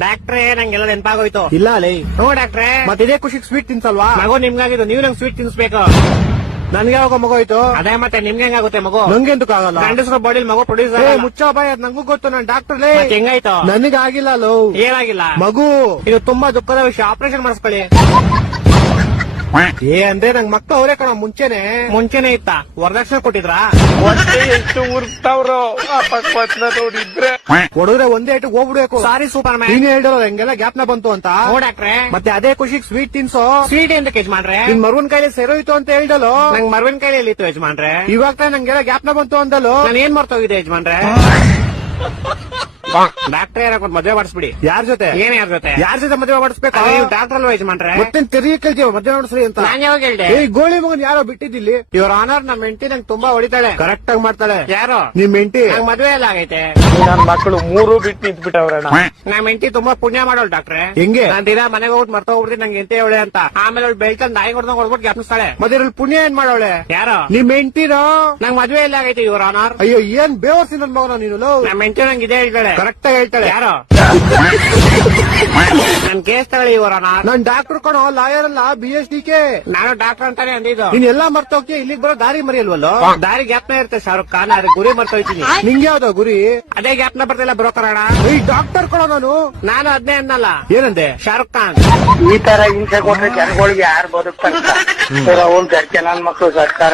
ಡಾಕ್ಟ್ರೇ ನಂಗೆಲ್ಲ ನೆನಪಾಗೋಯ್ತು. ಇಲ್ಲ ಲೈ ಹ್ಞೂ ಡಾಕ್ಟ್ರೇ, ಮತ್ತೆ ಇದೇ ಖುಷಿಗೆ ಸ್ವೀಟ್ ತಿನ್ಸಲ್ವಾ? ಮಗು ನಿಮ್ಗಾಗಿದ್ದು, ನೀವು ನಂಗೆ ಸ್ವೀಟ್ ತಿನ್ಸ್ಬೇಕು. ನನ್ಗೆ ಯಾವಾಗ ಮಗು ಆಯ್ತು? ಅದೇ ಮತ್ತೆ ನಿಮ್ಗೆ ಹೆಂಗಾಗುತ್ತೆ ಮಗು? ನಂಗೆಂತೂ ಆಗಲ್ಲ. ಗಂಡಸ್ರ ಬಾಡಿಲಿ ಮಗು ಪ್ರೊಡ್ಯೂಸ್ ಮುಚ್ಚ ಬಾಯ್, ಅದ್ ನಂಗೂ ಗೊತ್ತು, ನಾನ್ ಡಾಕ್ಟರ್ ಲೇ. ಹೆಂಗಾಯ್ತು? ನನಗೆ ಆಗಿಲ್ಲ ಲೋ. ಏನಾಗಿಲ್ಲ ಮಗು ಇದು ತುಂಬಾ ದುಃಖದ ವಿಷಯ, ಆಪರೇಷನ್ ಮಾಡಿಸ್ಕೊಳ್ಳಿ. ಅಂದ್ರೆ ನಂಗ್ ಮಕ್ಳು ಅವರೇ ಕಣ ಮುಂಚೆನೆ ಇತ್ತ ವರದಕ್ಷಿಣೆ ಕೊಟ್ಟಿದ್ರಾ? ಎಷ್ಟು ಉರ್ತಾವ್ರೋ ಪಕ್ವತ್ನ ನೋಡಿದ್ರೆ ಹೊಡೆದ್ರೆ ಒಂದೇ ಇಟ್ಟು ಹೋಗ್ಬಿಡ್ಬೇಕು. ಸಾರಿ ಸೂಪರ್ ಮ್ಯಾನ್. ನೀನ್ ಹೇಳಿರೋ ಹೆಂಗೆಲ್ಲ ಗ್ಯಾಪ್ನ ಬಂತು ಅಂತ. ಹ್ಞೂ ಡಾಕ್ಟ್ರೇ, ಮತ್ತೆ ಅದೇ ಖುಷಿಗೆ ಸ್ವೀಟ್ ತಿನ್ಸೋ. ಸ್ವೀಟ್ ಎಂತ ಯಜಮಾನ್ರೆ? ನಿನ್ ಮರುವನ್ ಕೈಲಿ ಸೆರೋಯ್ತು ಅಂತ ಹೇಳ್ದಲ್ಲೋ. ನಂಗ್ ಮರ್ವಿನ ಕೈಲಿ ಇತ್ತು ಯಜಮಾನ್ರೆ. ಇವಾಗ ನಂಗೆಲ್ಲ ಗ್ಯಾಪ್ನ ಬಂತು ಅಂದಲ್ಲೋ. ನಾನು ಏನ್ ಮರ್ತೋಗಿದೆ ಯಜಮಾನ್ರೆ? ಡಾಕ್ಟ್ರೇ ಯಾಕೊಂಡ್ ಮದ್ವೆ ಮಾಡಿಸ್ಬಿಡಿ. ಯಾರ ಜೊತೆ? ಏನ್ ಯಾರ ಜೊತೆ? ಯಾರ ಜೊತೆ ಮದುವೆ ಮಾಡಿಸ್ಬೇಕು? ನೀವು ಡಾಕ್ಟರ್ ಅಲ್ವಾ ಯಜಮಾನ್ರೆ? ಮತ್ತೆ ತೆರಿಗೆ ಕೇಳ್ತೀವ ಮದುವೆ ಮಾಡಿಸ್ರಿ ಅಂತ. ನಾನ್ ಯಾವಾಗ ಹೇಳ್ದೆ? ಈ ಗೋಳಿ ಮಗನ್ ಯಾರೋ ಬಿಟ್ಟಿದ್ದಿಲ್ಲಿ. ಇವ್ರ ಆನರ್ ನಮ್ಮ ಹೆಂಡತಿ ನಂಗೆ ತುಂಬಾ ಹೊಡಿತಾಳೆ. ಕರೆಕ್ಟ್ ಆಗಿ ಮಾಡ್ತಾಳೆ. ಯಾರು? ನಿಮ್ ಹೆಂಡತಿ. ನಂಗ್ ಮದ್ವೆ ಎಲ್ಲ ಆಗೈತೆ. ನನ್ ಮಕ್ಕಳು ಮೂರು ಬಿಟ್ಟು ನಿಂತ್ಬಿಟ್ಟವ್ರಣ್ಣ. ನಮ್ಮ ಹೆಂಡತಿ ತುಂಬಾ ಪುಣ್ಯ ಮಾಡೋಳು ಡಾಕ್ಟ್ರೆ. ಹೆಂಗೆ? ನಾನ್ ದಿನ ಮನೆಗೆ ಹೋಗ್ಬಿಟ್ಟು ಮರ್ತೋಗ್ಬಿಡ್ತೀನಿ ನಂಗೆ ಎಂತ ಹೇಳಿ ಅಂತ. ಆಮೇಲೆ ಅವ್ಳು ಬೆಳ್ತಂದ್ ನಾಯಿ ಹೊಡ್ದಂಗ್ ಹೊಡ್ಬಿಟ್ಟು ಜ್ಞಾಪಿಸ್ತಾಳೆ. ಮತ್ತೆ ಇದ್ರಲ್ಲಿ ಪುಣ್ಯ ಏನ್ ಮಾಡೋಳೆ? ಯಾರು? ನಿಮ್ ಹೆಂಡತಿನೋ? ನಂಗ್ ಮದ್ವೆ ಎಲ್ಲ ಆಗೈತೆ ಇವ್ರ ಆನರ್. ಅಯ್ಯೋ ಏನ್ ಬೇವರ್ಸಿ ನನ್ ಮಗನ ನೀನು. ನಮ್ಮ ಹೆಂಡತಿ ನಂಗೆ ಇದೇ ಹೇಳ್ತಾಳೆ. ಕರೆಕ್ಟ್ ಆಗಿ ಹೇಳ್ತಾಳೆ. ಯಾರು? ನನ್ ಕೇಸ್ ತಗೊಳ್ಳಿ ಇವ್ರ ಆನರ್. ನಾನ್ ಡಾಕ್ಟರ್ ಕಣೋ, ಲಾಯರ್ ಅಲ್ಲ, BSDK. ನಾನು ಡಾಕ್ಟರ್ ಅಂತಾನೆ ಅಂದಿದ್ದು. ನೀನ್ ಎಲ್ಲಾ ಮರ್ತೋಗ್ತೀಯ, ಇಲ್ಲಿಗೆ ಬರೋ ದಾರಿ ಮರಿಯಲ್ವಲ್ಲೋ. ದಾರಿ ಗ್ಯಾಪ್ನ ಇರುತ್ತೆ ಶಾರುಖ್ ಖಾನ್, ಅದೇ ಗುರಿ ಮರ್ತೋಯ್ತೀನಿ. ನಿಂಗೆ ಯಾವ್ದೋ ಗುರಿ? ಅದೇ ಗ್ಯಾಪ್ನ ಬರ್ತಿಲ್ಲ ಬ್ರೋಕರ್ ಅಣ್ಣ. ಈ ಡಾಕ್ಟರ್ ಕಣೋ ನಾನು. ನಾನು ಅದ್ನೇ ಅನ್ನಲ್ಲ. ಏನಂದೆ? ಶಾರುಖ್ ಖಾನ್. ಈ ತರ ಹಿಂಸೆ ಕೊಟ್ರೆ ಜನಗಳಿಗೆ ಯಾರು ಬದುಕ್ತಾರೆ? ಅವ್ನ್ ನನ್ ಮಕ್ಕಳು ಸರ್ಕಾರ